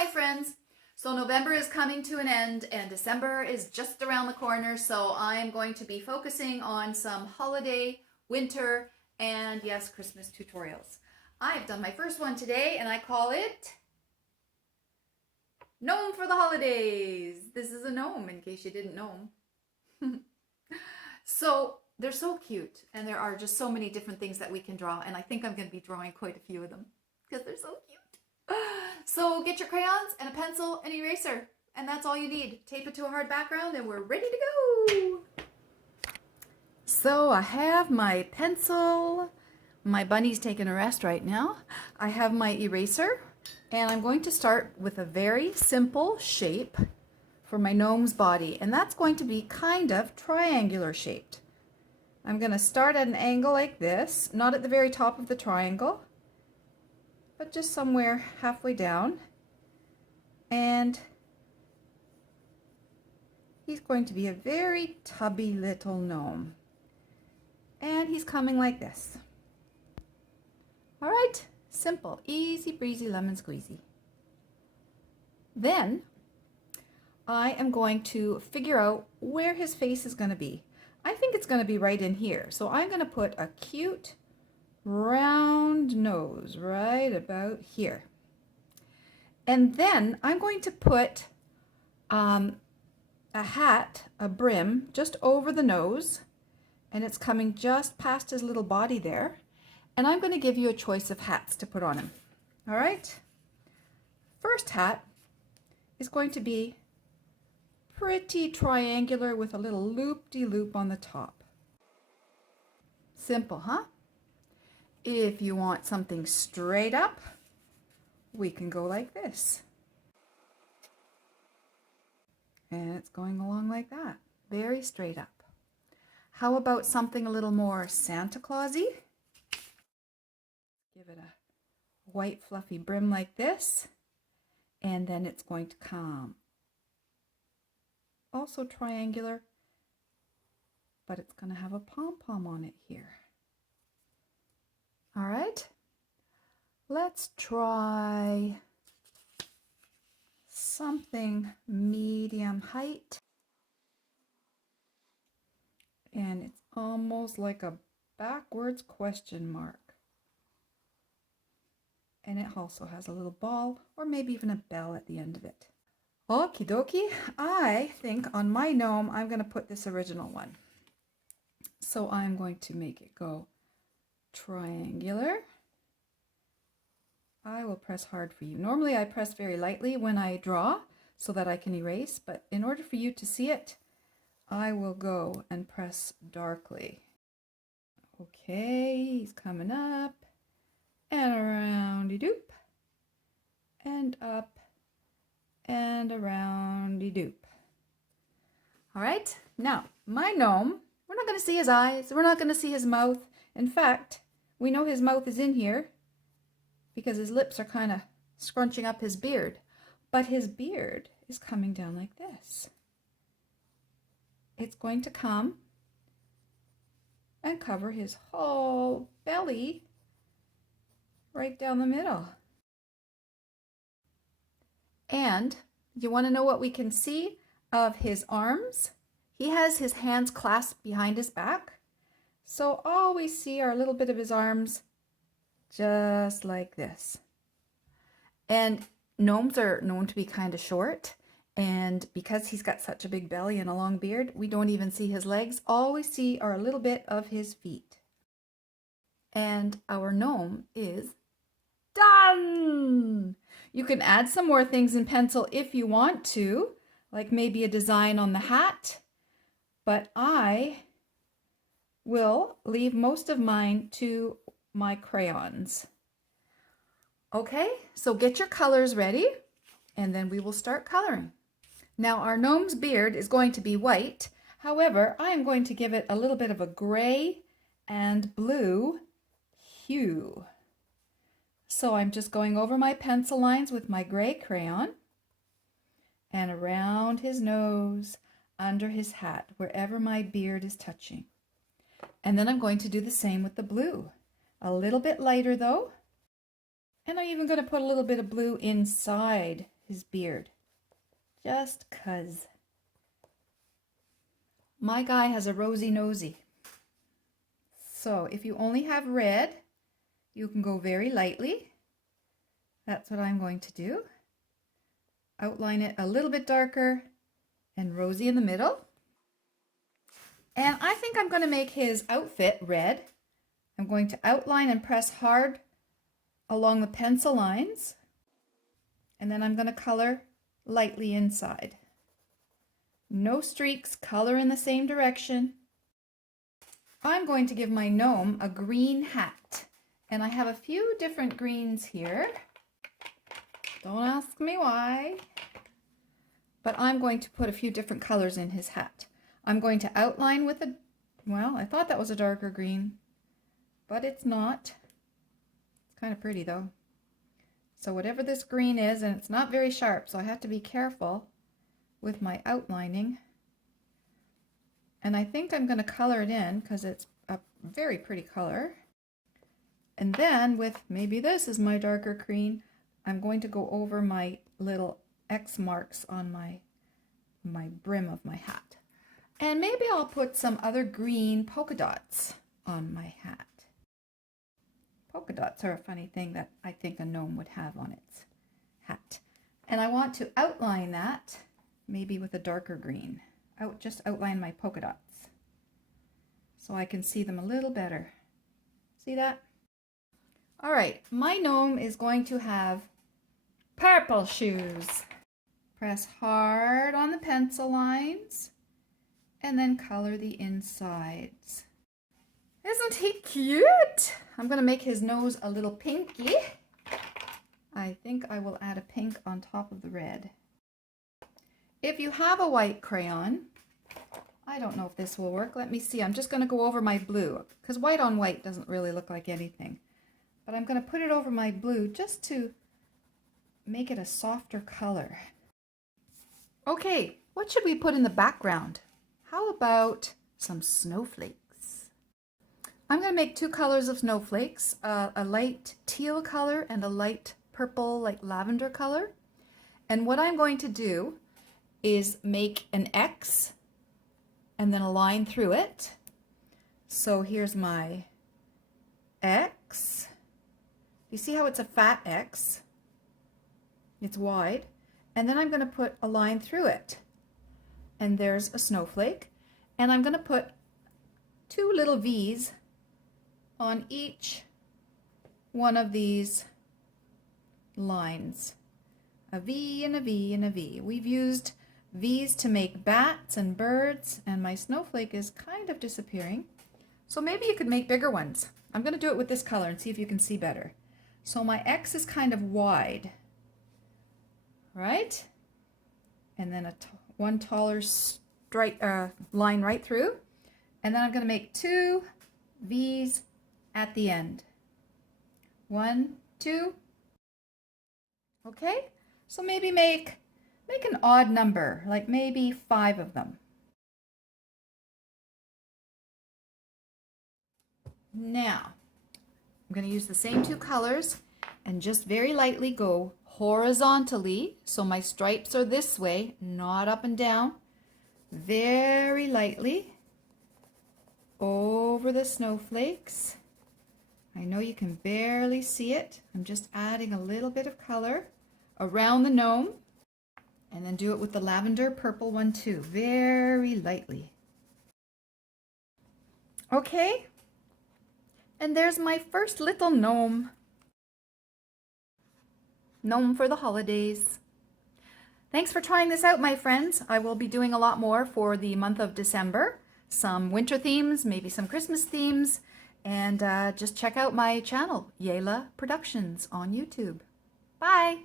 my friends. So November is coming to an end and December is just around the corner. So I'm going to be focusing on some holiday, winter, and yes, Christmas tutorials. I've done my first one today and I call it Gnome for the Holidays. This is a gnome in case you didn't know. So they're so cute and there are just so many different things that we can draw, and I think I'm going to be drawing quite a few of them because they're so cute. So get your crayons and a pencil and eraser, and that's all you need. Tape it to a hard background and we're ready to go. So I have my pencil. My bunny's taking a rest right now. I have my eraser, and I'm going to start with a very simple shape for my gnome's body, and that's going to be kind of triangular shaped. I'm going to start at an angle like this, not at the very top of the triangle, but just somewhere halfway down. And he's going to be a very tubby little gnome. And he's coming like this. All right, simple, easy breezy lemon squeezy. Then I am going to figure out where his face is going to be. I think it's going to be right in here. So I'm going to put a cute round nose right about here. And then I'm going to put a hat, a brim, just over the nose, and it's coming just past his little body there. And I'm going to give you a choice of hats to put on him. All right? First hat is going to be pretty triangular with a little loop-de-loop on the top. Simple, huh? If you want something straight up, we can go like this. And it's going along like that, very straight up. How about something a little more Santa Clausy? Give it a white fluffy brim like this, and then it's going to come also triangular, but it's going to have a pom-pom on it here. All right, let's try something medium height. And it's almost like a backwards question mark. And it also has a little ball or maybe even a bell at the end of it. Okie dokie, I think on my gnome I'm going to put this original one. So I'm going to make it go triangular. I will press hard for you. Normally I press very lightly when I draw so that I can erase, but in order for you to see it, I will go and press darkly. Okay, he's coming up and around-de-doop and up and around-de-doop. All right, now my gnome, we're not going to see his eyes, we're not going to see his mouth. In fact, we know his mouth is in here because his lips are kind of scrunching up his beard, but his beard is coming down like this. It's going to come and cover his whole belly right down the middle. And you want to know what we can see of his arms? He has his hands clasped behind his back. So all we see are a little bit of his arms just like this. And gnomes are known to be kind of short. And because he's got such a big belly and a long beard, we don't even see his legs. All we see are a little bit of his feet. And our gnome is done! You can add some more things in pencil if you want to, like maybe a design on the hat, but I will leave most of mine to my crayons. Okay, so get your colors ready, and then we will start coloring. Now our gnome's beard is going to be white. However, I am going to give it a little bit of a gray and blue hue. So I'm just going over my pencil lines with my gray crayon and around his nose, under his hat, wherever my beard is touching. And then I'm going to do the same with the blue. A little bit lighter though. And I'm even going to put a little bit of blue inside his beard, just 'cause. My guy has a rosy nosy. So if you only have red, you can go very lightly. That's what I'm going to do. Outline it a little bit darker and rosy in the middle. And I think I'm going to make his outfit red. I'm going to outline and press hard along the pencil lines. And then I'm going to color lightly inside. No streaks, color in the same direction. I'm going to give my gnome a green hat. And I have a few different greens here. Don't ask me why. But I'm going to put a few different colors in his hat. I'm going to outline with a, well, I thought that was a darker green, but it's not. It's kind of pretty though. So whatever this green is, and it's not very sharp, so I have to be careful with my outlining. And I think I'm going to color it in because it's a very pretty color. And then with, maybe this is my darker green, I'm going to go over my little X marks on my brim of my hat. And maybe I'll put some other green polka dots on my hat. Polka dots are a funny thing that I think a gnome would have on its hat. And I want to outline that maybe with a darker green. Just outline my polka dots so I can see them a little better. See that? All right, my gnome is going to have purple shoes. Press hard on the pencil lines and then color the insides. Isn't he cute? I'm going to make his nose a little pinky. I think I will add a pink on top of the red. If you have a white crayon, I don't know if this will work. Let me see. I'm just going to go over my blue because white on white doesn't really look like anything. But I'm going to put it over my blue just to make it a softer color. Okay, what should we put in the background? How about some snowflakes? I'm going to make two colors of snowflakes, a light teal color and a light purple, like lavender color. And what I'm going to do is make an X and then a line through it. So here's my X. You see how it's a fat X? It's wide. And then I'm going to put a line through it. And there's a snowflake. And I'm going to put two little V's on each one of these lines. A V and a V and a V. We've used V's to make bats and birds, and my snowflake is kind of disappearing. So maybe you could make bigger ones. I'm going to do it with this color and see if you can see better. So my X is kind of wide, right? And then one taller line right through. And then I'm going to make two V's at the end. 1, 2. Okay, so maybe make an odd number, like maybe 5 of them. Now, I'm going to use the same two colors and just very lightly go horizontally, so my stripes are this way, not up and down. Very lightly over the snowflakes. I know you can barely see it. I'm just adding a little bit of color around the gnome, and then do it with the lavender purple one too, very lightly. Okay, and there's my first little gnome. Gnome for the holidays. Thanks for trying this out, my friends. I will be doing a lot more for the month of December. Some winter themes, maybe some Christmas themes, and just check out my channel, Yayla Productions on YouTube. Bye!